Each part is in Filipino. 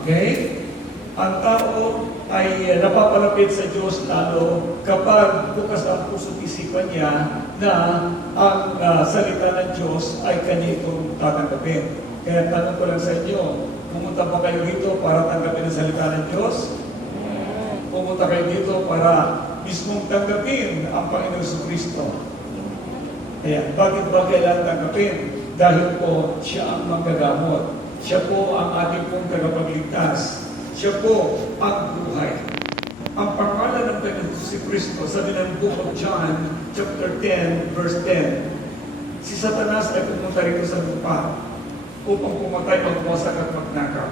Okay? Ang tao ay napapalapit sa Diyos lalo kapag bukas ang puso't isipan niya na ang salita ng Diyos ay kanya itong tatanggapin. Kaya tanong ko lang sa inyo, pumunta ba kayo dito para tanggapin ang salita ng Diyos? Pumunta kayo dito para mismong tanggapin ang Panginoon Kristo. Kaya bakit ba kailangan tanggapin? Dahil po siya ang manggagamot. Siya po ang ating pong tagapagligtas. Siya po ang buhay. Ang pangalan ng Panginoon si Kristo, sabi ng Book of John, chapter 10, verse 10, si Satanas ay pumunta rito sa lupa upang pumatay, magwasak at magnakaw.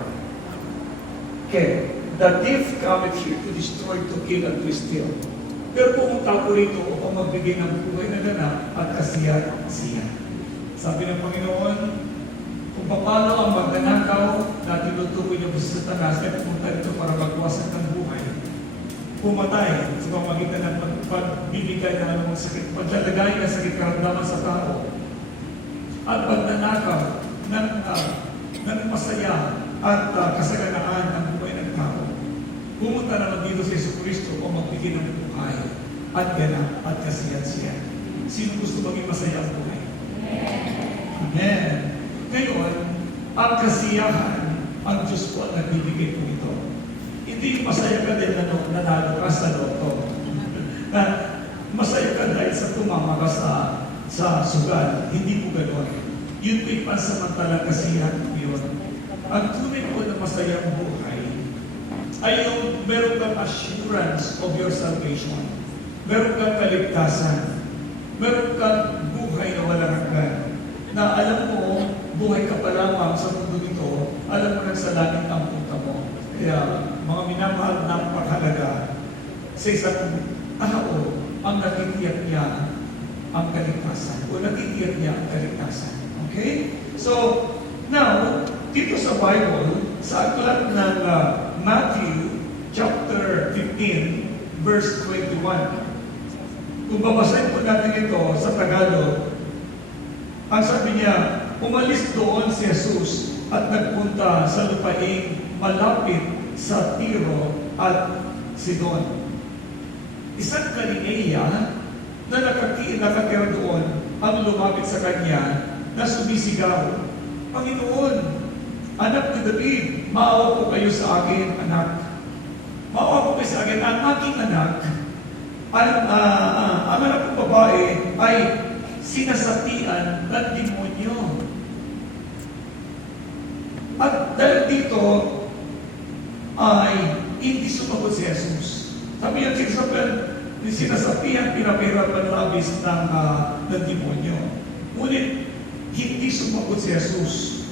Okay, the thief cometh here to destroy, to kill, and to steal. Pero pumunta ko rito upang magbigay ng buhay na ganap at kasiya-siya. Sabi ng Panginoon, kung paano ang magnanakaw na tinutukoy niya sa Satanas ay pumunta rito para magwasak ng buhay, pumatay sa pamagitan ng pagbibigay ng anumang sakit, paglalagay ng sakit karamdaman sa tao, at pagnanakaw ng masaya at kasaganaan ng buhay ng tao. Pumunta naman dito si Jesucristo upang magbigay ng buhay at ganap at kasiya-siya. Sino gusto maging masaya ang buhay? Amen. Ngayon, ang kasiyahan, ang Diyos po ang nagbibigay po ito. Hindi masaya ka din na nanalo ka sa loto. Na masaya ka dahil sa tumama ka sa sugal. Hindi po gano'n. Yun po'y pansamantalang kasiyahan po yun. Ang tunay po na masayang buhay ay yung meron kang assurance of your salvation. Meron kang kaligtasan. Meron kang buhay na walang hanggan. Na alam mo, buhay ka pa lamang sa mundo nito, alam mo na sa langit ang punta mo. Kaya, mga minamahal na paghalaga sa isang tao, ang natitiyak niya ang kaligtasan. O natitiyak niya ang kaligtasan. Okay? So, now, dito sa Bible, sa aklat ng Matthew chapter 15, verse 21. Kung babasahin po natin ito sa Tagalog, ang sabi niya, umalis doon si Jesus at nagpunta sa lupaing malapit sa Tiro at Sidon. Isang Galilea na nakatira doon ang lumapit sa kanya na sumisigaw, Panginoon, anak ni David, maawa po kayo sa akin, anak. Maawa po kayo sa akin, ang aking anak, ang anak kong babae ay sinasapian ng demonyo. At dahil dito ay hindi sumagot si Jesus. Sabi niya, sinasapian, pinapahirapan labis ng demonyo. Ngunit hindi sumagot si Jesus.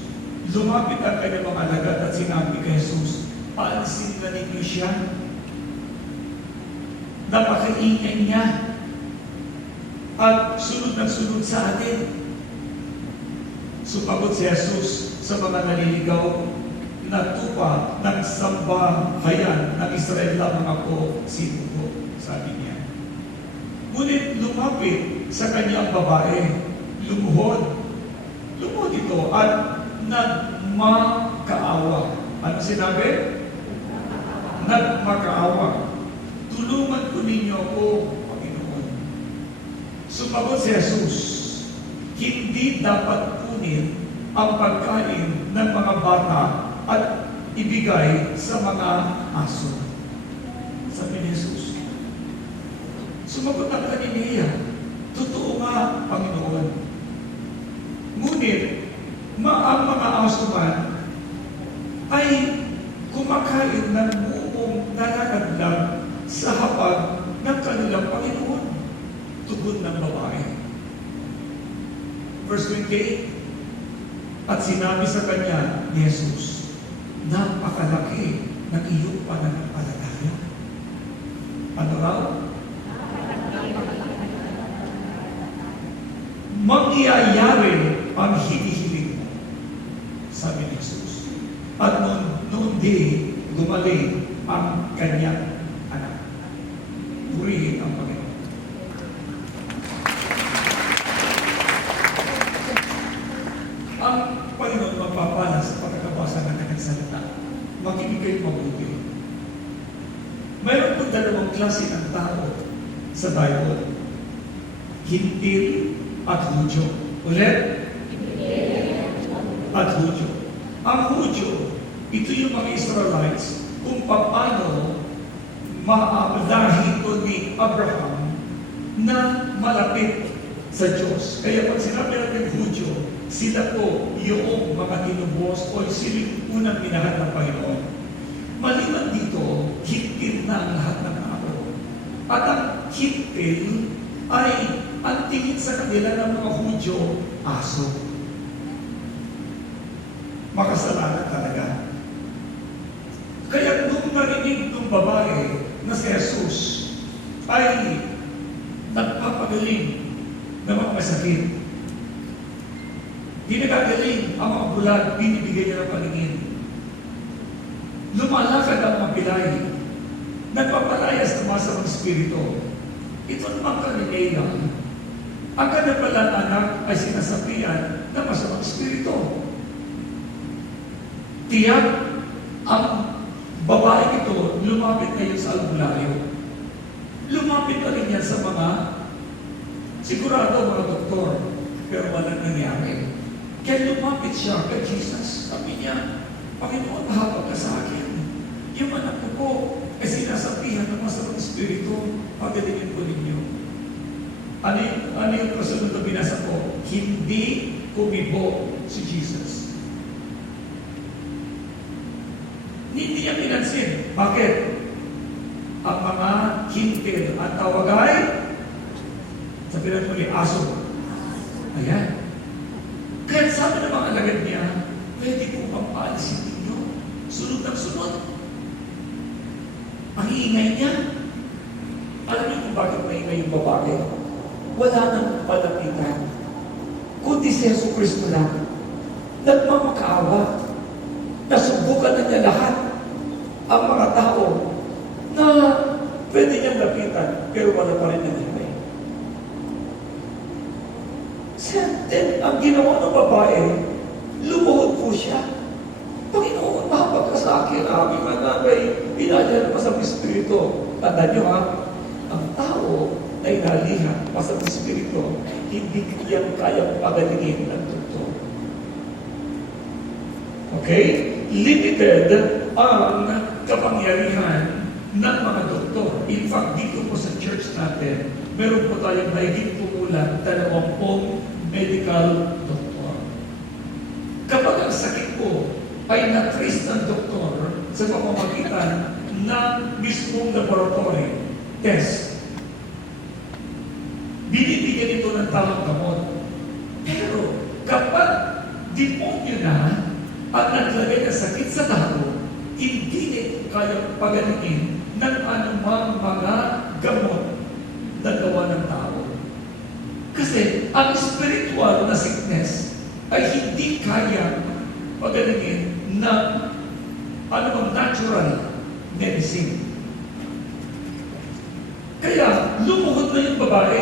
Lumapit ang kanyang mga alagad at sinabi kay Jesus, paalisin na ninyo siya. Napakaingay niya. At sunod sa atin. Sumagot si Jesus sa mga naliligaw na tupa ng sambahayan ng Israel lamang ako sinugo, sabi niya. Ngunit lumapit sa kanyang babae, lumuhod ito at nagmakaawa. Ano sinabi? Nagmakaawa. Tulungan ko ninyo ako, Panginoon. Sumagot si Jesus, hindi dapat kunin ang pagkain ng mga bata at ibigay sa mga aso. Sabi ni Jesus. Sumagot ang Galilea, totoo nga, Panginoon. Ngunit, ang mga aso man ay kumakain ng buong nananaglag sa hapag ng kanilang Panginoon. Tugon ng babae. Verse 28, at sinabi sa kanya ni Jesus, napakalaki ng iyong pananampalataya. Ano raw? Mangyayari ang hinihiling mo, sabi ni Jesus. At noon din, gumaling ang kanyang anak. Purihin ang Panginoon. Ang Panginoon magpapala sa pagkakabasa ng kanyang salita. makinig kayo mabuti. Mayroon po dalawang klase ng tao sa Bible. Hintil at Hudyo. Ulit? At Hudyo. Ang Hudyo, ito yung mga Israelites kung paano maalahin ito ni Abraham na malapit sa Diyos. Kaya pag sinabi natin Hudyo, sila po yung mga tinubos o sila yung unang minahal ng Panginoon. Maliban dito, hintil na ang lahat ng tao. At ang hintil ay ang tingin sa kanila ng mga Hudyo, aso. Makasalanan talaga. Kaya nung narinig ng babae na si Jesus ay nagpapagaling ng mga masakit. Ginagagaling ang mga bulag, binibigay niya ng paningin. Lumalakad ang mga pilay. Nagpapalayas ng masamang espiritu. Ito naman kanilay lang. Ang kanapalang anak ay sinasabihan ng masamang espiritu. Tiyak ang babae ito, lumapit ngayon sa albularyo. Lumapit pa rin yan sa mga sigurado mga doktor, pero walang nangyari. Kaya lumapit siya kay Jesus. Sabi niya, Panginoon, mahapag ka sa akin. Yung anak ko po, ay sinasabihan ng masamang espiritu, pagalingin ko ninyo. Ano yung kasunod na binasa ko? Hindi kumibo si Jesus. Hindi niya pinansin. Bakit? Ang mga hintil, ang tawag ay, sabihin natin muli, aso. Ayan. Kaya sabi ng mga alagad niya, pwede po bang paalisin ninyo? Sunod ng sunod. Ang iingay niya. Alam niyo kung bakit maingay yung babae? Wala nang palapitan. Kundi si Yesu Cristo lang. Nagmamakaawa. Nasubukan na niya lahat ang mga tao na pwede niyang lapitan, pero wala pa rin nangyari. Then, ang ginawa ng babae, lumuhod po siya. Panginoon, mahapag ka sa akin, aming anak ay pinalyan pa sa Espiritu. Tandaan niyo ha, ang tao ay nalihan pa sa Espiritu, hindi kayang pagalingin ng totoo. Okay? Limited ang kapangyarihan ng mga doktor. In fact, dito po sa church natin, meron po tayong mahigit kumulang 20 medical doktor. Kapag ang sakit po ay na-trace ng doktor sa pamamagitan ng mismong laboratory test, binibigyan ito ng tamang gamot. Pero kapag demonyo na at naglagay ng sakit sa tao, hindi nito kayang pagalingin ng anumang mga gamot na gawa ng tao. Kasi ang spiritual na sickness ay hindi kayang pagalingin ng anumang natural medicine. Kaya lumuhod na yung babae.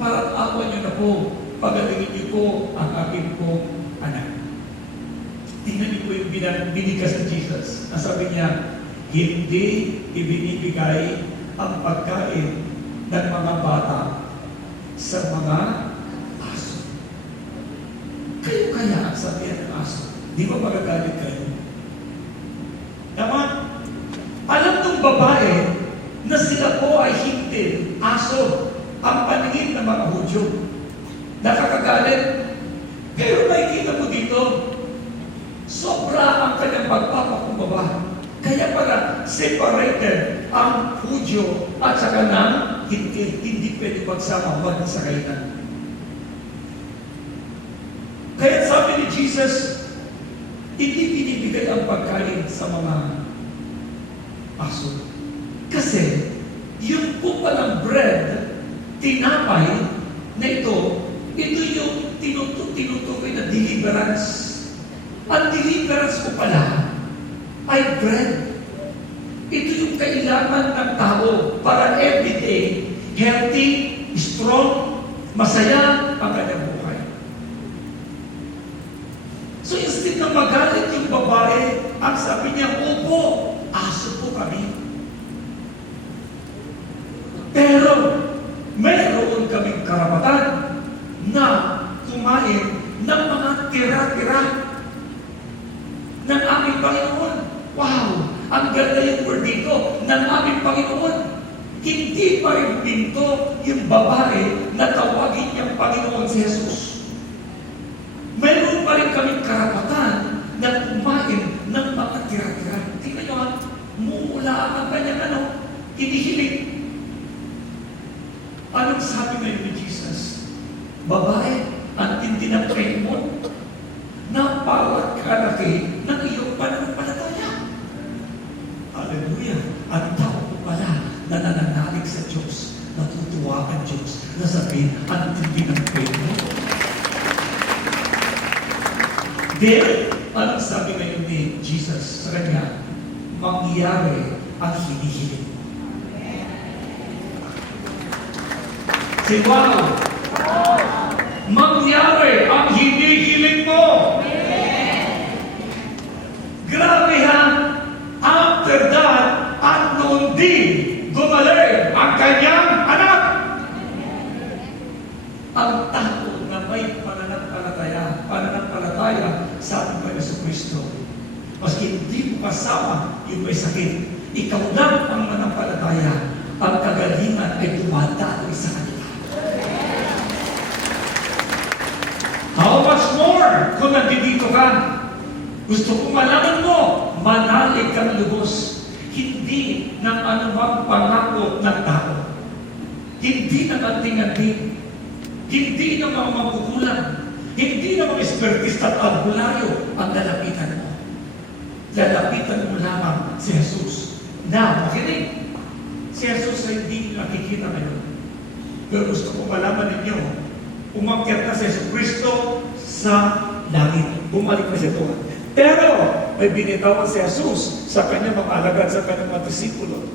Parang awa niyo na po, pagalingin niyo po ang aking po anak. Tingnan niyo po yung binigas ni Jesus. Nasabi niya, hindi ibinibigay ang pagkain ng mga bata sa mga aso. Kayo kaya ang sabihan ng aso? Di ba magagalit kayo? Naman, alam ng babae na sila po ay hintil, aso, ang paningin ng mga Hudyo. Nakakagalit. Pero makikita mo dito, sobra ang kanyang pagpapakumbaba. Kaya pala separated ang Hudyo at saka ng hintil. Hindi pwede pagsama, wag sa kainan. Kaya sabi ni Jesus, hindi binibigay ang pagkain sa mga aso. Kasi yung po palang bread, tinapay na ito yung tinutukoy na deliverance. Ang deliverance ko pala ay bread. Ito yung kailangan ng tao para everyday, healthy, strong, masaya ang kanyang buhay. So instead na magalit yung babae, Ang sabi niya, opo, aso po kami. Pero, mayroon kaming karapatan na kumain ng mga tira-tira ng aming Panginoon. Wow! Ang ganda yung word dito, ng aming Panginoon. Hindi pa rin pinto yung babae na tawagin niyang Panginoon si Jesus. Mayroon pa rin kaming karapatan na kumain ng mga tira-tira. Tingnan nyo, mula ang kanyang hinihiling. Anong sabi ngayon ni Jesus? Babae, ang tindi ng prayer mo, napakalaki ng iyong pananampalataya. Hallelujah! At tao po pala na nananalig sa Diyos, natutuwa ang Diyos, na sabihin, ang tindi ng prayer mo. Then, anong sabi ngayon ni Jesus sa kanya? Mangyari ang hinihiling. Say, wow! Mangyari ang hinihiling mo! Grabe ha! After that, at noon din, gumaling ang kanyang anak! Ang tao na may pananampalataya sa ating Panginoon Jesucristo. Maski hindi mo kasama yung may sakit, ikaw lang ang manampalataya, ang kagalingan ay dumadaloy sa kanila. How much more kung nandito ka? Gusto kong malaman mo, manalig kang lubos. Hindi ng anumang pangako ng tao. Hindi ng anting-anting. Hindi ng mga magugulang. Hindi ng mga espiritista at albularyo ang lalapitan mo. Lalapitan mo lamang si Jesus. Na, makinig. Si Jesus ay hindi nakikita ngayon. Pero gusto kong malaman ninyo, umakyat na si Jesucristo sa langit. Bumalik na siya doon. Pero, may binitawan si Jesus sa kanyang mga alagad, sa kanyang mga disipulo.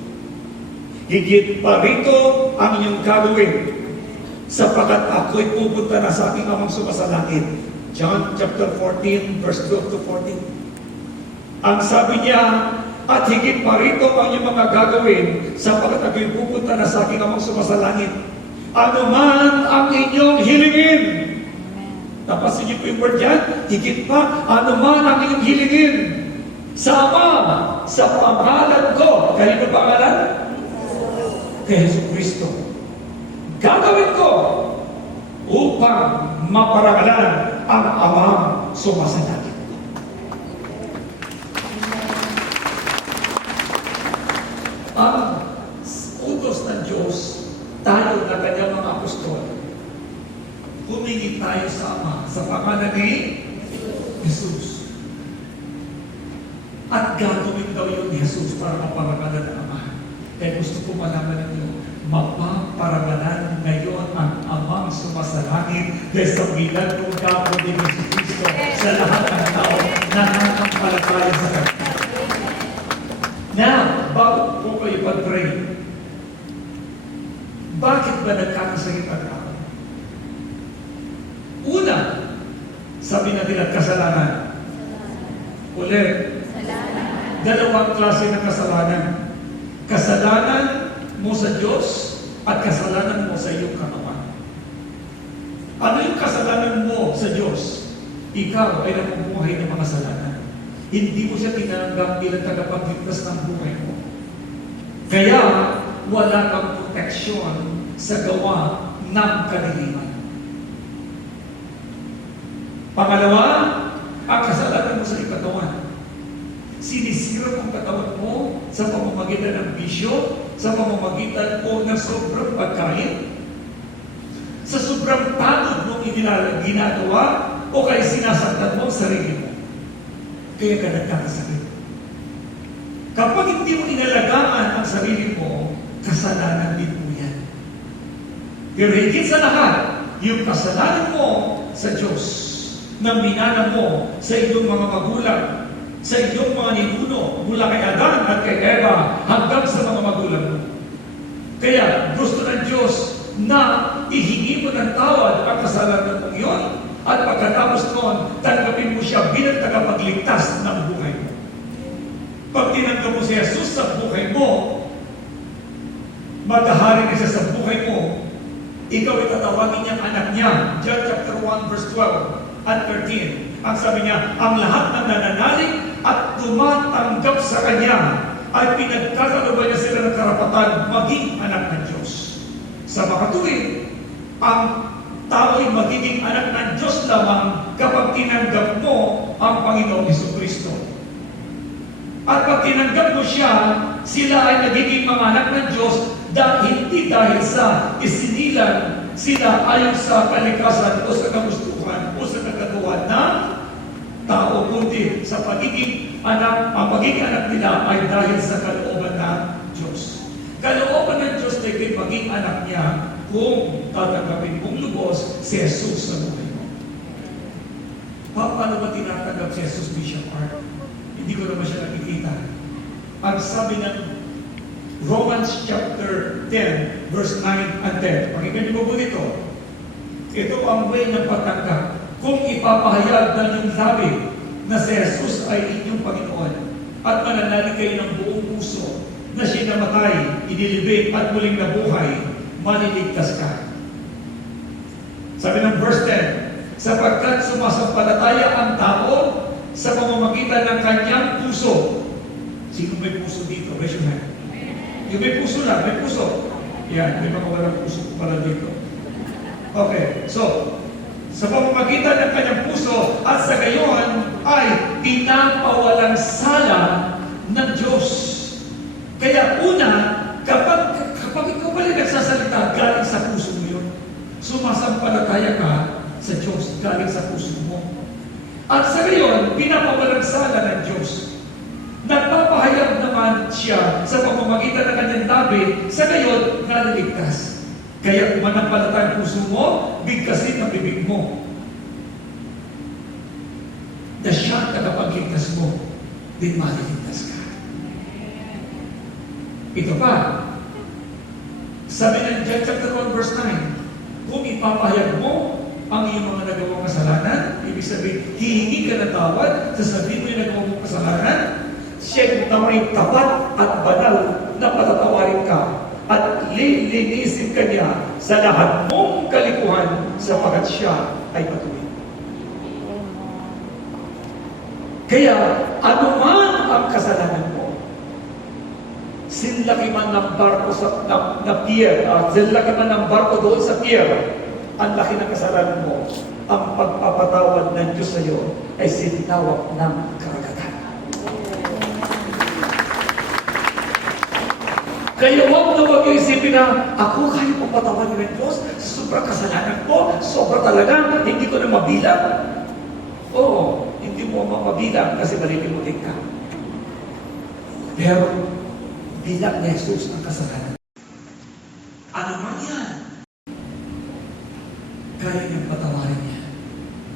Higit pa rito ang inyong gagawin, sapagkat ako'y pupunta na sa aking amang sumasalangit. John chapter 14, verse 12 to 14. Ang sabi niya, at higit pa rito ang inyong mga gagawin, sapagkat ako'y pupunta na sa aking amang sumasalangit. Ano man ang inyong hilingin. Tapasin niyo po yung word yan. Higit pa, ano man ang inyong hilingin. Sa Ama, sa pangalan ko. Kanino pangalan? Kay Jesucristo. Gagawin ko upang maparangalan ang Amang sumasalangit. Ang utos ng Diyos, tayo na kanyang mga apostol, humingi tayo sa Ama sa pangalan ni Jesus. At gagawin daw yun ni Jesus para maparangalan ng Ama. Kaya gusto ko malaman ninyo, mapaparangalan ngayon ang Amang sumasalangit dahil sa bilang ng kapo ni Jesucristo sa lahat ng tao na nakampalataya sa Kanya. Now, bago po kayo pag-pray, bakit ba nagkakasakit ang tao? Una, sabi natin ang kasalanan. Ulit, dalawang klase ng kasalanan. Kasalanan mo sa Diyos at kasalanan mo sa iyong katawan. Ano yung kasalanan mo sa Diyos? Ikaw ay namumuhay ng mga kasalanan. Hindi mo siya tinanggap bilang tagapagligtas ng buhay mo. Kaya, wala kang proteksyon sa gawa ng kadiliman. Pangalawa, ang kasalanan mo sa katawan. Sinisira ang katawan mo sa pamamagitan ng bisyo, sa pamamagitan po ng sobrang pagkain, sa sobrang pagod mong ginagawa, o kaya sinasaktan mo ang sarili mo. Kaya ka nagkakasakit. Kapag hindi mo inalagaan ang sarili mo, kasalanan din mo yan. Pero higit sa lahat, yung kasalanan mo sa Diyos, na minana mo sa iyong mga magulang, sa iyong mga ninuno, mula kay Adan at kay Eva, hanggang sa mga magulang mo. Kaya gusto ng Diyos na ihingi mo ng tawad ang kasalanan mong iyon, at pagkatapos noon, tanggapin mo siya bilang tagapagligtas ng buhay mo. Pag tinanggap mo si Jesus sa buhay mo, maghahari na siya sa buhay mo, ikaw ay tatawagin niyang anak niya. John chapter 1 verse 12 at 13. Ang sabi niya, ang lahat ng nananalig at tumatanggap sa Kanya ay pinagkakaloban niya sila ng karapatan maging anak ng Diyos. Sa makatuwid, ang tao ay magiging anak ng Diyos lamang kapag tinanggap mo ang Panginoong Jesucristo. At pag tinanggap mo siya, sila ay nagiging mga anak ng Diyos hindi dahil sa isinilan sila ayon sa kalikasan o sa kagustuhan o sa kagagawa ng tao, kundi sa pagiging anak, ang pagiging anak nila ay dahil sa kalooban ng Diyos. Kalooban ng Diyos na ikay maging anak niya kung tatanggapin mong lubos si Jesus sa buhay mo. Paano ba tinatanggap si Jesus, Bishop Art? Hindi ko naman siya nakikita. Ang sabi ng Romans chapter 10, verse 9 and 10. Pakinggan niyo po dito. Ito ang way ng pagtanggap. Kung ipapahayag ng iyong labi na si Jesus ay inyong Panginoon at mananalig kayo ng buong puso na siya namatay, inilibing at muling nabuhay, maliligtas ka. Sabi ng verse 10, sapagkat sumasampalataya ang tao sa pamamagitan ng kanyang puso. Sino may puso dito? Raise your hand. Yung may puso lang, may puso. Yan, may mga walang puso pala dito. Okay, so, sa pamamagitan ng kanyang puso at sa gayon ay pinapawalang sala ng Diyos. Kaya una, kapag ikaw pala nagsasalita, galing sa puso mo yun. Sumasampalataya ka sa Diyos, galing sa puso mo. At sa gayon, pinapawalang sala ng Diyos. Nagpapahayag naman siya sa pamamagitan ng kanyang labi, sa gayon, naliligtas. Kaya kung manampalataya ang puso mo, bigkasin ang bibig mo. Na siya tagapagligtas mo, din maliligtas ka. Ito pa, sabi ng John chapter 1 verse 9, kung ipapahayag mo ang iyong mga nagawang kasalanan, ibig sabihin, hihingi ka ng tawad, sasabihin mo yung nagawang mong kasalanan, siya ay tapat at banal na patatawarin ka at lilinisin ka niya sa lahat mong kalikuhan sapagkat siya ay patuloy. Kaya, anuman ang kasalanan mo, sinlaki man ng barko na pier, sinlaki man ng barko doon sa pier, ang laki ng kasalanan mo, ang pagpapatawad ng Diyos sa iyo ay sinawak ng karagatan. Kaya huwag na huwag yung isipin na, ako kaya pong patawarin ng Diyos, sobrang kasalanan ko, sobra talaga, hindi ko na mabilang. Oo, hindi mo mabilang kasi malilimutin ka. Pero, bilang ni Jesus ang kasalanan. Ano man yan? Kaya niyang patawarin niya.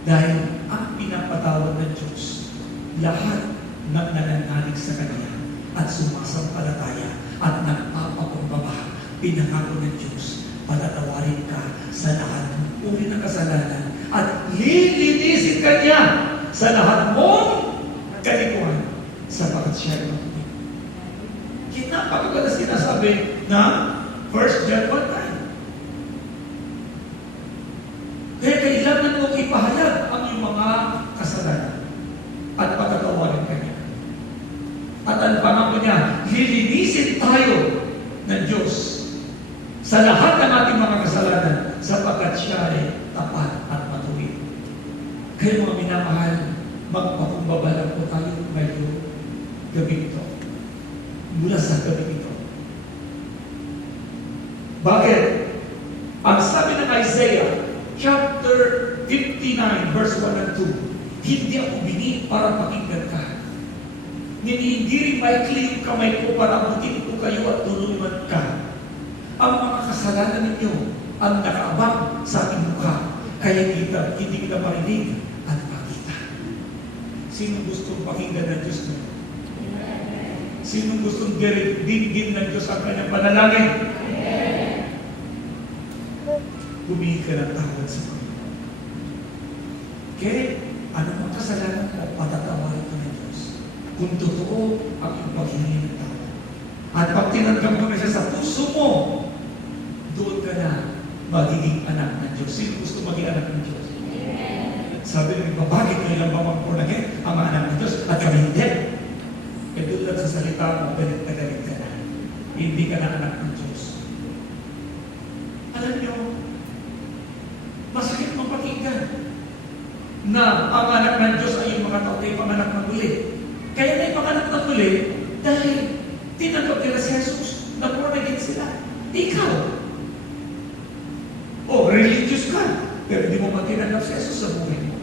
Dahil ang pinapatawad ng Diyos, lahat ng nananalig sa Kanya at sumasampalataya at nagpapakumbaba, pinangako ng Diyos, patatawarin ka sa lahat ng uri ng kasalanan at lilinisin ka niya sa lahat mong kalikuhan sapagkat siya ay matuloy. Kinapagaganda sinasabi na 1 John 1:9. Kaya kailangan mo ipahayag ang iyong mga kasalanan at patatawarin ka niya. At ang pangako niya, lilinisin tayo ng Diyos sa lahat ng ating mga kasalanan sapagkat siya ay tapat at matuwid. Kaya mga minamahal, magpakumbaba lang po tayo ngayon gabi ito. Mula sa gabi ito. Bakit? Ang sabi ng Isaiah, chapter 59, verse 1 and 2, hindi ako bini para pakinggan ka. Ninihindirin maikli yung kamay ko para abutin ko kayo at tulungan ka. Ang mga kasalanan ninyo ang nakaabang sa aking mukha, kaya hindi kita marinig at makita. Sino gustong pakinggan ng Diyos mo? Sino gustong dinggin ng Diyos ang kanyang panalangin? Humingi ka ng tawad sa Panginoon. Kaya, ano mang kasalanan mo, patatawarin ka ng Diyos. kung totoo ang iyong paghingi ng tawad. At pag tinanggap mo na siya sa puso mo, doon ka na magiging anak ng Diyos. Sino gusto maging anak ng Diyos? Sabi ng iba, bakit ngayon lang ba mag-born again ang mga anak ng Diyos at kami hindi? E doon lang sa salita mo, galit ka na. Hindi ka na anak ng Diyos. Alam niyo, masakit mapakinggan na ang anak ng Diyos ay yung mga tao na ipanganak na muli. Kaya na ipanganak na muli dahil tinanggap nila si Jesus na born again sila. Ikaw, religious ka, pero hindi mo matinanggap si Jesus sa buhay mo.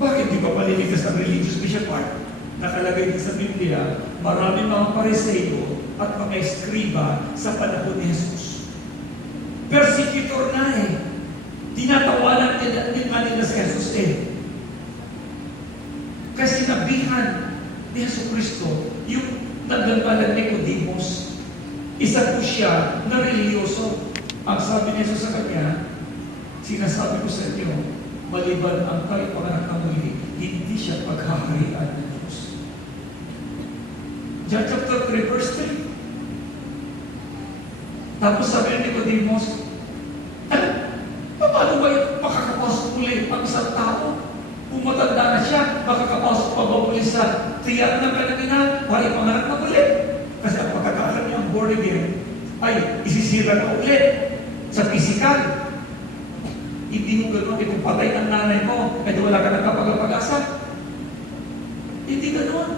Bakit di ba paliligtas ang religious bishop part? Nakalagay din sa Biblia, maraming mga Pariseo at mga eskriba sa panahon ni Jesus. Persecutor na eh. Tinatawanan nila si Jesus eh. Kasi nabihan ni Jesus Kristo yung nagdalbalan ni Nicodemus. Isa po siya na religyoso. Ang sabi ni Jesus sa kanya, sinasabi ko sa inyo, maliban ang kayo panganak na muli, hindi siya paghaharian ng Diyos. John chapter 3, verse 3. Tapos sabi ni Nicodemus, paano ba yung makakapasok muli ang isang tao? Kung matanda na siya, makakapasok pa ba muli sa tiyan ng kanilang para ipanganak na muli? Kasi ang pagkakaalam niya ang born again ay isisira na ulit sa physical. Hindi mo gano'n, kung patay ang nanay mo, kaya wala ka nagkapag-asa. Hindi gano'n.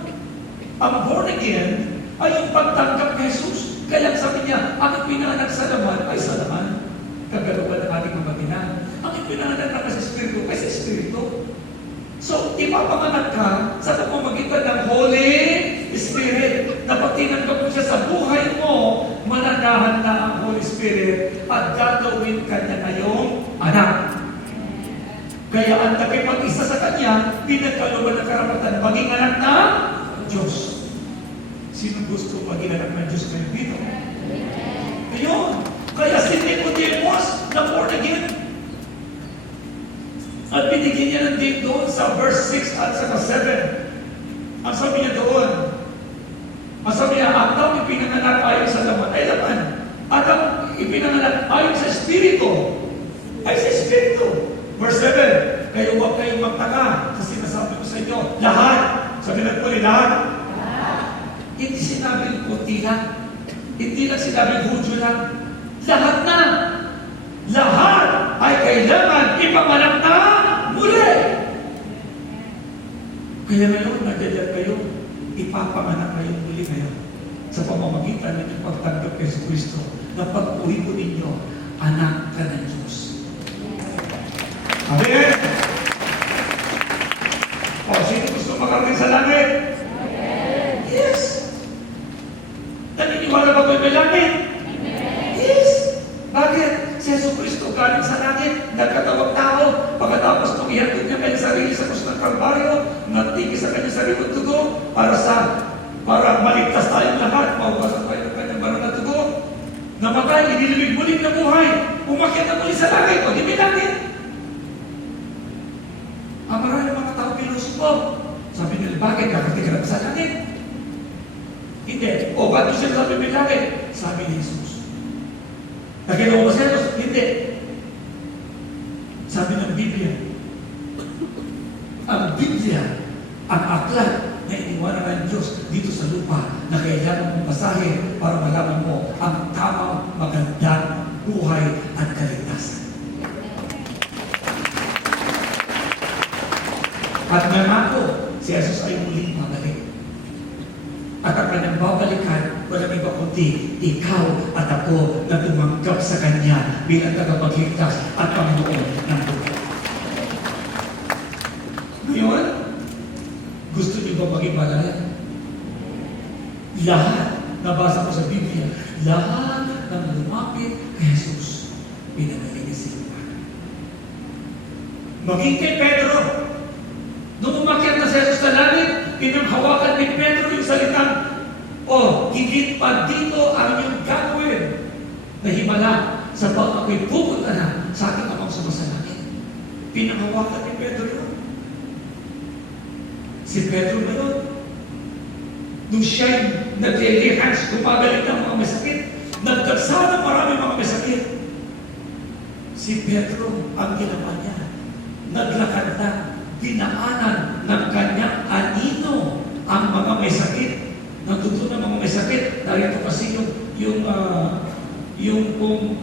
Ang born again ay yung pagtanggap kay Jesus. Kaya sabi niya, ang ipinanganak sa laman ay sa laman. Kagalawan ng ating mga tina. Ang ipinanganak na sa Espiritu ay sa Espiritu. So, ipapanganak ka sa pamamagitan ng Holy Spirit. Na pag tinanggap mo siya sa buhay mo, mananahan na ang Holy Spirit at gagawin ka niya ngayong anak. Kaya ang nakipag-isa sa Kanya, pinagkaluan ng karapatan maging anak na Diyos. Sino gusto maging anak ng Diyos kayo dito? Ayun. Kaya si Nicodemus na born again. At binigyan niya ng date doon sa verse 6 at saka 7. Ang sabi niya doon, ang sabi niya, ang taong ipinanganak ayon sa laman ay laman. At ang ipinanganak ayon sa Espiritu ay sa Espiritu. Verse 7, kayo huwag kayong magtaka sa sinasabi ko sa inyo, lahat. Sabi na po lahat. Hindi sinabing puti lang. Hindi lang sinabing Hudyo lang. Lahat na. Lahat ay kailangan ipanganak na muli. Kaya ngayon, nagyayat kayo, ipapanganak kayo muli ngayon sa pamamagitan ng inyong pagtanggap kay Kristo na pag-uwi po ninyo, anak ka ng Diyos. Amen! O, sino gusto makarating sa langit? Yes! Naniniwala ba kayo may langit? Yes! Bakit? Si Jesus Kristo galing sa langit, nagkatawag tao, pagkatapos nung ihatid niya kanyang sarili sa krus ng Kalbaryo, natigis sa kanyang sarili ng dugo para maligtas tayong lahat, maubasan tayo ng kanyang banal na dugo. Namatay, inilibig muli na buhay, umakyat na muli sa langit, o di may langit. Ang maraming mga tao pinusupo. Sabi nila, bakit? Kakating ka na sa langit? Hindi. O, ba't doon sila sabi may langit? Sabi ni Jesus. Nagkinawa mo sa Jesus? Hindi. Sabi ng Biblia, ang Biblia, ang aklat na iniwanan ng Diyos dito sa lupa na kailangan mong basahin para malaman mo ang tamang magandang buhay at kaligtasan. At nangako, si Jesus ay muling babalik. At ang kanyang babalikan, walang iba kundi ikaw at ako na tumanggap sa Kanya bilang tagapagligtas at Panginoon ng buhay. Ngayon, gusto niyo ba maging malaya? Lahat, nabasa ko sa Biblia, lahat ng lumapit kay Jesus, pinagaling ni Silva. Maging kay Pedro, nung umakyat na si Jesus sa langit, pinanghawakan ni Pedro yung salitang, higit pa dito ang iyong gagawin na himala sa pag ako'y pupunta na sa ating amang sumasalangit. Pinanghawakan ni Pedro yun. Si Pedro na yun. Nung siya'y nag-lay-hands, gumagaling ng mga may sakit, nagdagsa ng marami mga may sakit. Si Pedro, ang ginawa niya, naglakad na, dinaanan ng kanyang anino ang mga may sakit. Nandun ng mga may sakit. Narito kasi yung kung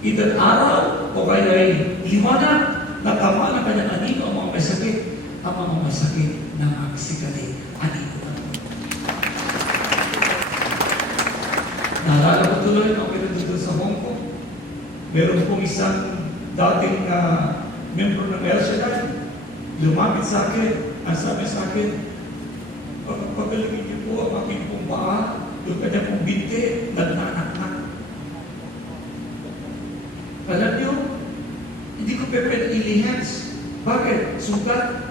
ilang araw o kaya ay liwanag, natama ng kanyang anino ang mga may sakit. Ang mga may sakit ng aksikali, anino na. Naalala ko tuloy nung pinundod sa Hong Kong. Meron pong isang dating member ng El Shaddai, lumapit sa akin, ang sabi sa akin, pagpagalingin niyo po ang aking pong paa, yung kanya pong binti, nagnanak-nak. Alam niyo, hindi ko pwede i-hands. Bakit? Sugat.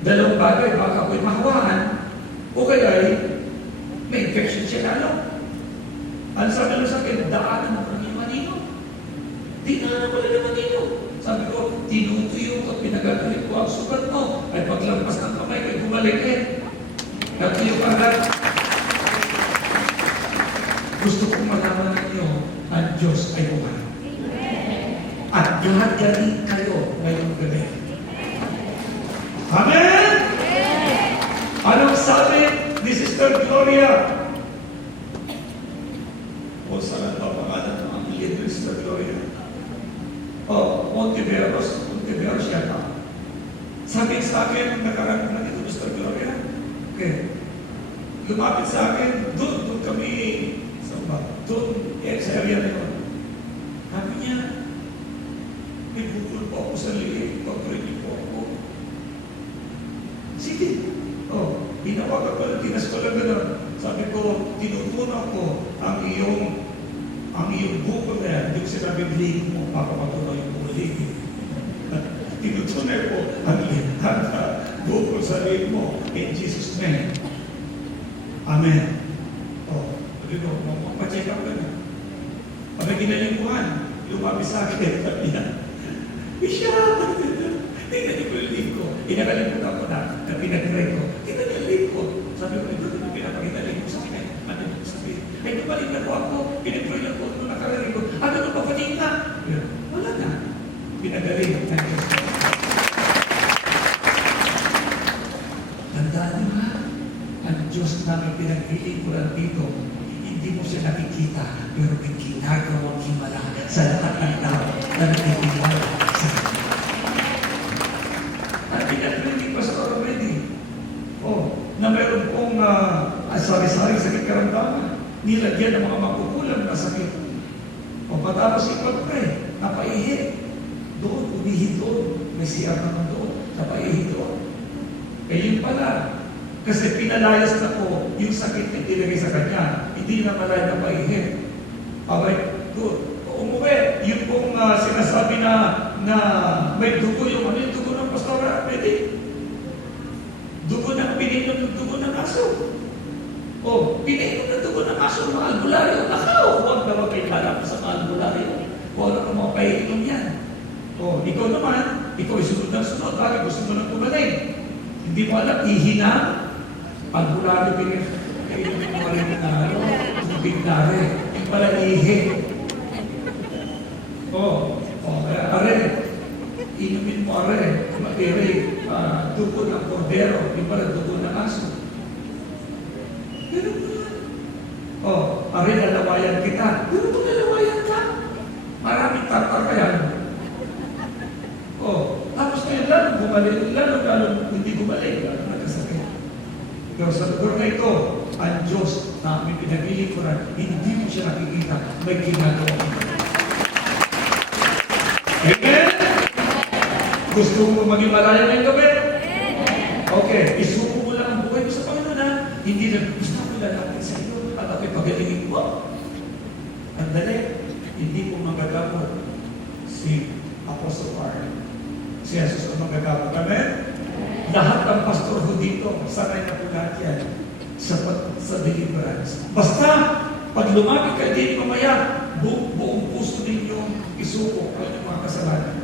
Dalawang bagay, baka ako'y mahawaan, o kaya may infection siya lalo. Ang sabi lang sa akin, daanan mo kami manino. Dinaanan mo lang manino. Sabi ko, tinutuyo at pinagagalit ko ang sugat mo. Ay paglampas ng kamay, ay bumalik Natuyo ka agad. Gusto kong malaman ninyo, ang Diyos ay buhay. At gagaling kayo ngayong gabi. Amen? Anong sabi ni Sister Gloria? O saan ba pangalan ng ang leader, Sister Gloria? Montiveros yata. Sabi sa akin, nung nakaraan na dito, Sister Gloria, okay, lumapit sa akin, doon kami, saan ba? Doon, sa area na yun. Sabi niya, may bukol po ako sa liit, pag-ready po ako. Sige. Hinawakan ko lang, tinas ko lang gano'n. Sabi ko, tinutunan ko ang iyong bukol na yan. Hindi ko sinabing lig mo, papapatuloy yung lig. Tinutunan ko ang bukol sa lig mo in Jesus' name. Amen. Mapacheck up ka na. Pag ginalingkuhan, lumapit sa akin, sabi niya, Bishop! Tingnan niyo ko yung lig ko. Inakalimutan ko na pinag-pray ko. Tingnan niyo yung lig ko. Sabi ko, ito yung pinapakita lig ko sa akin. Ano yung sabi? Ay, nabalik na po ako. Pinag-pray lang po nung nakararing ko. Ano nung papating na? Wala na. Pinagaling. Tandaan niyo ha, ang Diyos namin pinag-iling ko lang dito. Hindi mo siya nakikita, pero may ginagawang himala sa lahat ng tao na nakikilala sa kanya. At pinag-iling pa sa already. Na meron pong sari-sari sakit karamdaman. Nilagyan ng mga makukulang na sakit. Patapos ipag-pray, napaihi. Doon, umihi doon. May siyar naman doon. Napaihi doon. Yun pala. Kasi pinalayas na po yung sakit na ilagay sa kanya. Hindi na malay na paihi. Okay, good. Umuwi. Yung pong sinasabi na may dugo yung dugo ng pastora. Pwede. Dugo ng pininom ng dugo ng aso. Pininom ng dugo ng aso, mga albularyo. Huwag na magkaikalap sa mga albularyo. Huwag na mga pahinom yan. Ikaw naman, ikaw ay sunod ng sunod. Bakit gusto mo nang tumaling? Hindi mo alam, ihinang. Albularyo, pininom mo rin na tubig na rin. Yung pala ihi. Are, inumin mo are, mag-ere, dugo ng kordero, yung pala dugo ng aso. Ganun mo yan. Are, nalawayan kita. Ganun mo nalawayan ka. Maraming tartar ka yan. Tapos ngayon, lalo hindi gumaling, lalo nagkasakit. Pero sa lugar na ito, ang Diyos na may pinag-ilikuran, hindi mo siya nakikita, may ginagawa. Amen? Gusto mo maging malaya ngayong gabi? Okay, isuko mo lang ang buhay mo sa Panginoon ha. Hindi lang gusto ko lalapit sa iyo at ako'y pagalingin mo. Ang dali, hindi po magagamot si Apostle Paul. Si Jesus ang magagamot. Amen? Lahat ng pastor ho dito, sanay na po lahat yan sa deliverance. Basta, pag lumapit kayo din mamaya, buong puso ninyo isuko ang inyong mga kasalanan.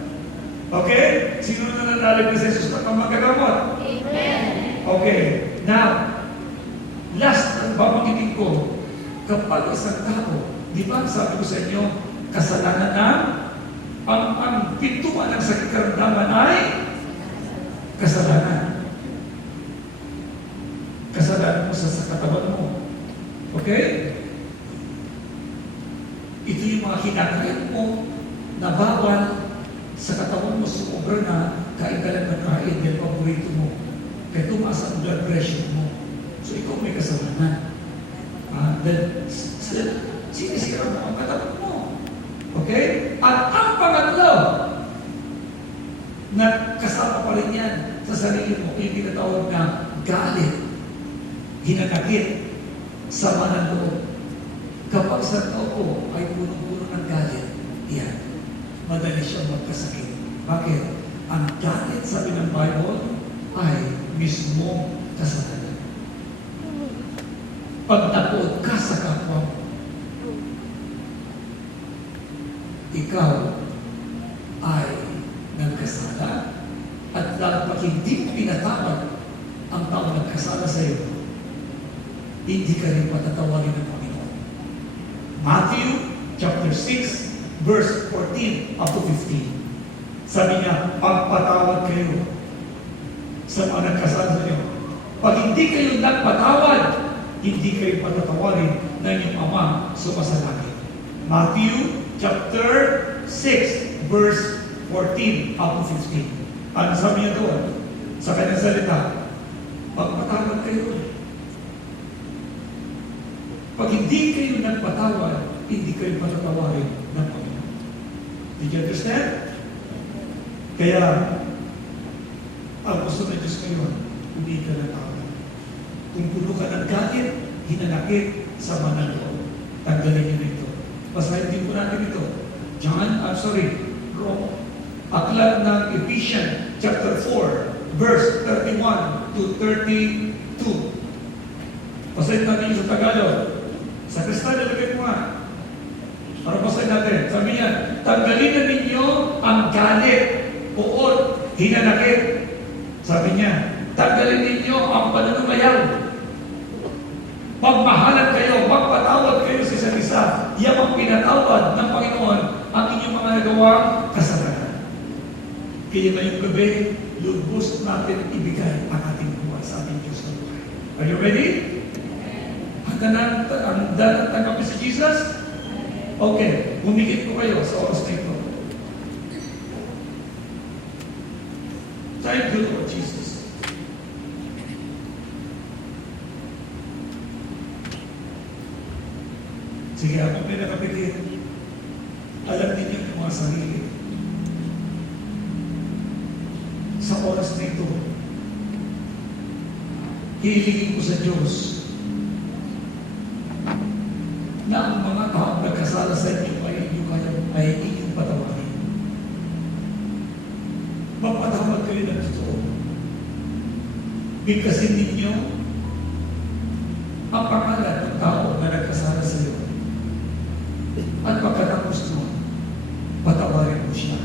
Okay? Sino na nanalig ni Jesus na magagamot? Amen. Okay. Now, last ang babanggitin ko, kapag isang tao, di ba sabi ko sa inyo, kasalanan na, ang pintuan ng sakit karamdaman ay kasalanan. Kasalanan mo sa katawan mo. Okay? Ito yung mga kinakain mo na bawal sa katawan mo, sumobra na, kain ka lang ng kain, yan paborito mo. Kaya tumaas ang blood pressure mo. So ikaw may kasalanan. Then, sinisira mo ang katawan mo. Okay? At ang pangatlo, na kasama pa rin yan sa sarili mo, yung tinatawag na galit, hinanakit, sama ng loob. Kapag sa tao ay punong-puno ng galit, yan, madali siyang magkasakit. Bakit? Ang galit, sabi ng Bible, ay mismo kasalanan. Pag napuot ka sa kapwa mo, ikaw ay nagkasala at dapat hindi mo pinatawad ang taong nagkasala sa iyo, hindi ka rin patatawarin ng Panginoon. Matthew chapter 6 verse 14 up to 15. Sabi niya, pagpatawad kayo sa mga nagkasala sa iyo. Pag hindi kayo nagpatawad, hindi kayo patatawarin ng inyong Ama sumasalangit. Matthew chapter 6 verse 14 up to 15. Ano sabi niya doon? Sa kanyang salita, pagpatawad kayo. Pag hindi kayo nagpatawad, hindi kayo patatawarin ng Panginoon. Did you understand? Kaya, ang gusto ng Diyos ngayon, hindi ka natawad. Kung puno ka ng galit, hinanakit, sama ng loob. Tanggalin niyo nito. Basahin din po natin ito. Aklat ng Ephesians chapter 4, verse 31 to 32. Basahin natin yung sa Tagalog. Sa Kristal, nilagay mo nga. Para basahin natin. Sabi niya, tanggalin na ninyo ang galit, uot, hinanakit. Sabi niya, tanggalin ninyo ang pananampayaw. Pagmahalan kayo, magpatawad kayo sa isa't isa. Yan ang pinatawad ng Panginoon ang inyong mga nagawang kasalanan. Kaya ngayong gabi, lubos natin ibigay ang ating buhay sa ating Diyos na buhay. Are you ready? Handa na tanggapin si Jesus? Okay, humigit po kayo sa oras na ito. Thank you, Lord Jesus. Sige, ako may nakapikit. Alam ninyo yung mga sarili. Sa oras na ito, hilingin ko sa Diyos na ang mga taong nagkasala sa inyo ay inyong patawarin. Magpatawad kayo ng totoo. Bigkasin ninyo ang pangalan ng tao na nagkasala sa iyo. At pagkatapos mo, patawarin mo siya.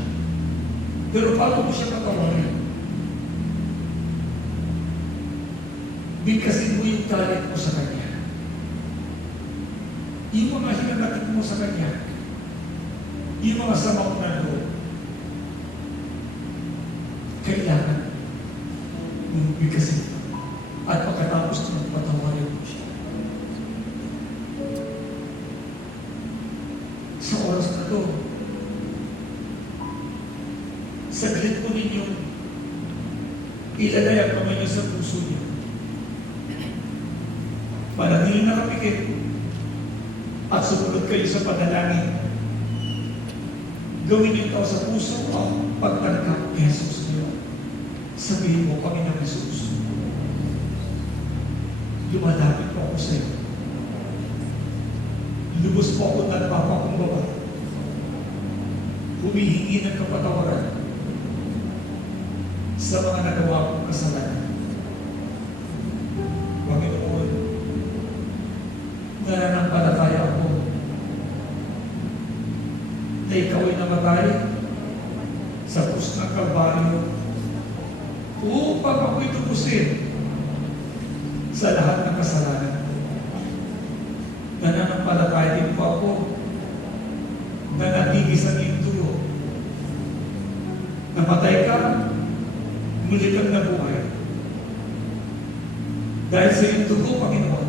Pero paano mo siya patawarin? Bigkasin mo yung galit mo sa Kanya. Yung mga hinanakit mo sa Kanya, yung mga sama mo na loob, kailangan mong bigkasin. At pagkatapos mo, patawarin mo siya. Sa oras na to, saglit po ninyong ilalay ang kamay niyo sa puso niyo. Manatili na kapikit at sumunod kayo sa panalangin. Gawin niyo ito sa puso ang pagtanggap ni Jesus niyo. Sabihin mo, Panginoon Jesus, lumalapit po ako sa iyo. Lubos po ako na napapakumbaba. Humihingi ng kapatawaran sa mga nagawa kong kasalanan. Panginoon, nananampalataya ako na ikaw ay namatay sa krus ng lubusin sa lahat ng kasalanan ko. Nananampalataya din po ako na natigis ang iyong dugo. Namatay ka, muli kang nabuhay. Dahil sa iyong dugo, Panginoon,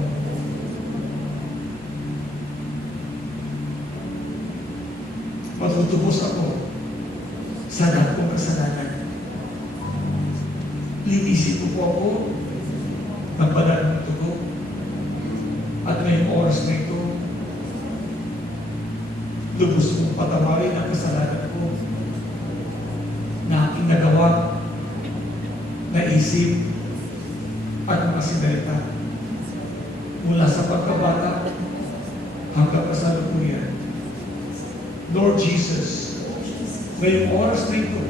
matutubos ako sa lahat kong kasalanan. Linisin ko po ako ng banal ng dugo. At ngayong oras na ito, lubos kong patawarin ang kasalanan ko na aking nagawa, naisip, at mga sinalita mula sa pagkabata hanggang kasalukuyan. Lord Jesus, ngayong oras na ito,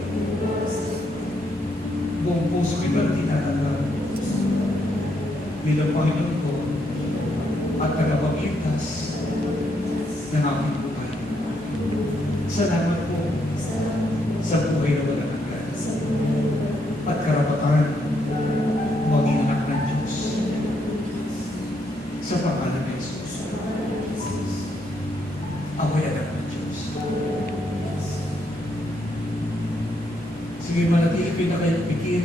buong puso kitang tinatanggap bilang Panginoon ko at tagapagligtas ng aking buhay. Salamat po sa buhay na walang hanggan at karapatan maging anak ng Diyos sa pangalan ng Jesus. Ako'y anak ng Diyos. Sige, manatili kayo na kayong pikir,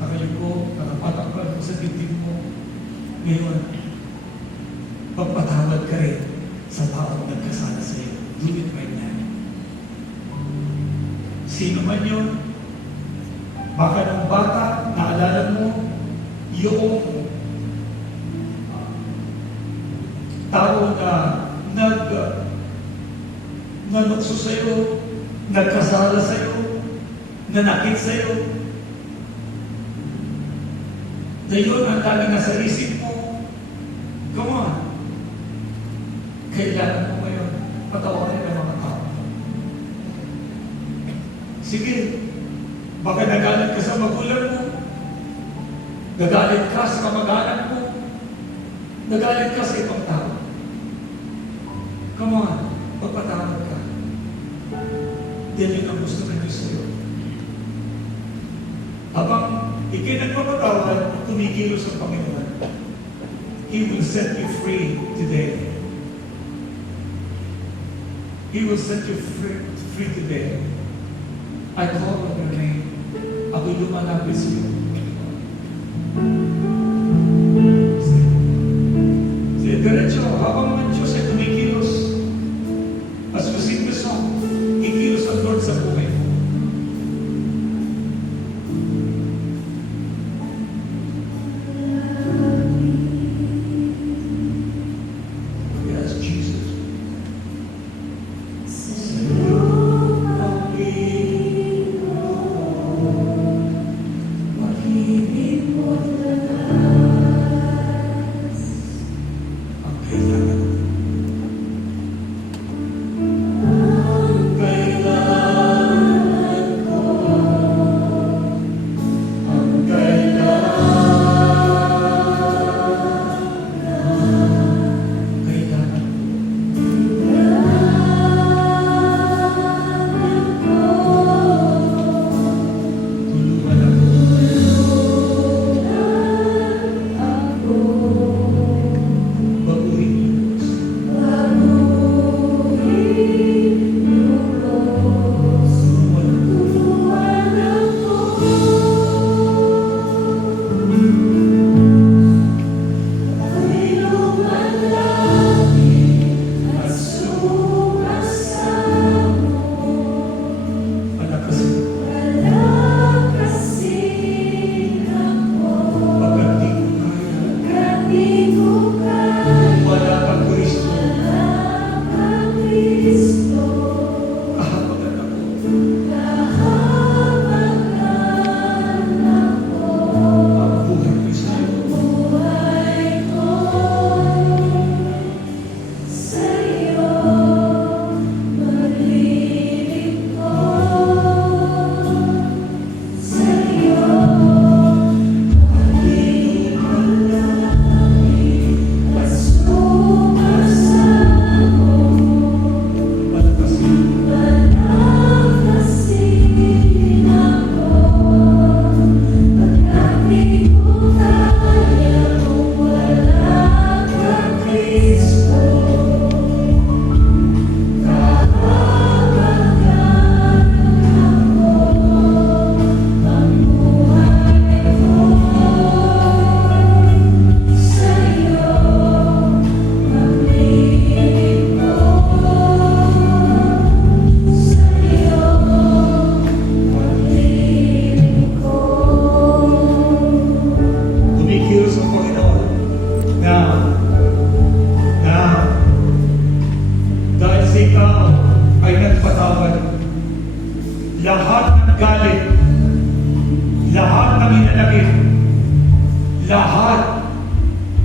nakayuko, nakapatakpan sa dibdib mo. Ngayon, pagpatawad ka rin sa taong nagkasala sa iyo. Do it right now. Sino man yun, baka ng bata, naalala mo, yung tao na nanukso sa iyo, nagkasala sa iyo, nanakit sa iyo, na yun ang lagi nasa isip mo. Come on. Kailangan mo ngayon patawarin ng mga tao. Sige, baka nagalit ka sa magulang mo, nagalit ka sa kamag-anak mo, nagalit ka sa ibang tao. Come on, magpatawad ka. Dahil yun ang gusto ng Diyos sa'yo. Habang ikinagpapatawad, tumikilos ang Panginoon. He will set you free today. He will set you free today. I call on your name. Ako'y lumalapit sa iyo. Sige, diretso, habang ang Diyos ay tumikilos, as we sing the song, kikilos ang Lord sa buhay mo. Yes, Jesus. Sa iyo ang Panginoon,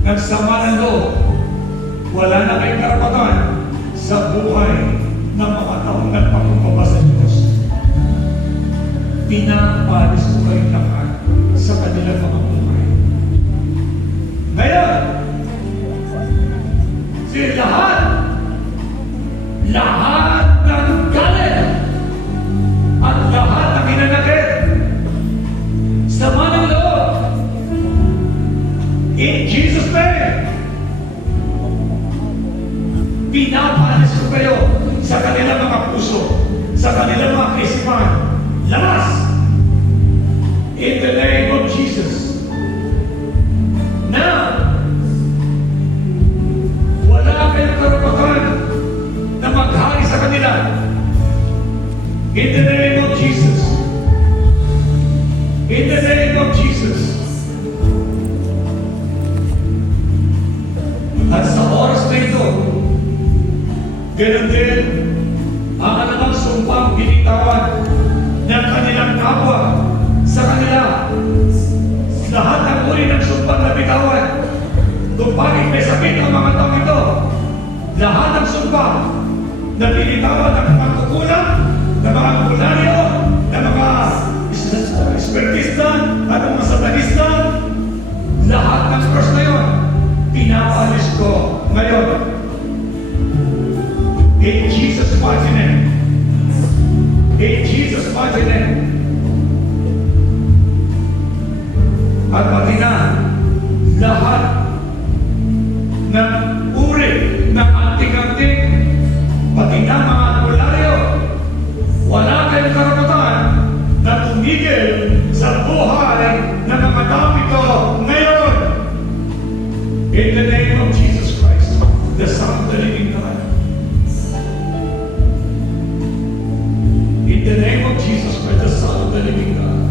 nagsama ng loob, wala na kayong karapatan sa buhay ng mga taong nagpakumbaba sa Diyos. Pinapalis ko kayong lahat sa kanilang mga buhay. Ngayon, lahat ng galit at lahat ng hinanakit, sama ng loob, in Jesus' name, pinapalis ko kayo sa kanilang mga puso, sa kanilang mga kaisipan. Labas! In the name of Jesus. Now, wala kayong karapatan na maghari sa kanila. In the name of Jesus. In the name of Jesus. At sa oras na ito, ganun din ang anumang sumpang binitawan ng kanilang kapwa sa kanila. Lahat ng uri ng sumpang nabitawan, kung bakit may sakit ang mga taong ito, lahat ng sumpang na binitawan ng mga kukulang, ng mga kularyo, ng mga espertista, at mga satanista, lahat ng cross na yun, pinapalis ko ngayon. In Jesus' mighty name. In Jesus' mighty name. At pati na lahat ng uri ng anting-anting, pati na mga albularyo, wala kayong karapatan na tumigil sa buhay ng mga tao ito ngayon. In the name of Jesus Christ, the Son of the living God. In the name of Jesus Christ, the Son of the living God.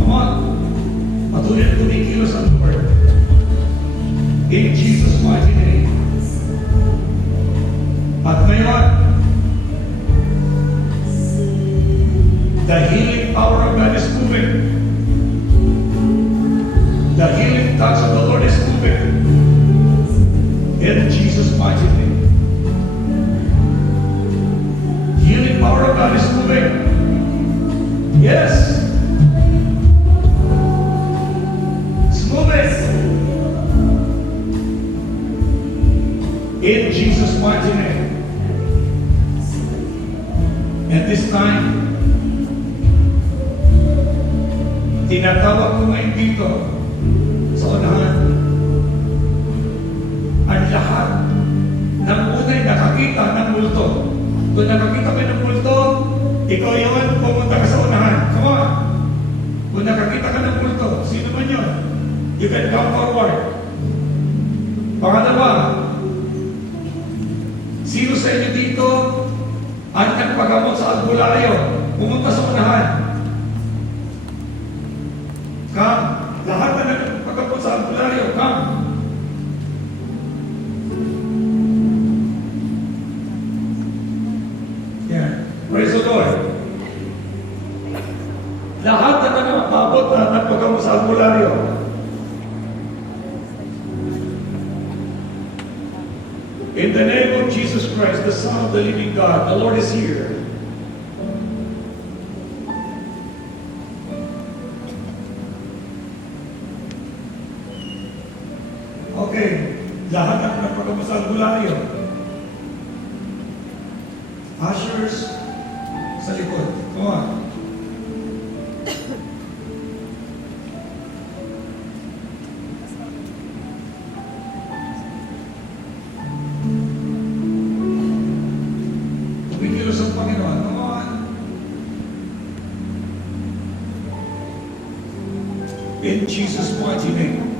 Come on. Patuloy na tumikilos ang Lord. In Jesus' mighty name. At ngayon, the healing power of God is moving. The healing touch of the Lord is moving. In Jesus' mighty name. Healing power of God is moving. Yes. It's moving. In Jesus' mighty name. And this time, tinatawag ko ngayon dito sa unahan ang lahat ng unay nakakita ng multo. Kung nakakita kayo ng multo, ikaw yun, pumunta ka sa unahan. Come on. Kung nakakita ka ng multo, sino man yun? You can come forward. Pangalawa, sino sa inyo dito ang nagpagamot sa albularyo? Pumunta sa unahan. Come. Lahat na nagpagamot sa albularyo, come. Praise the Lord. Lahat na nakapabot na nagpagamot sa albularyo. In the name of Jesus Christ, the Son of the living God, the Lord is here. Okay, lahat na nagpagamot sa albularyo. Ushers, sa likod. Come on. Tumikilos ang Panginoon. Come on. In Jesus' mighty name.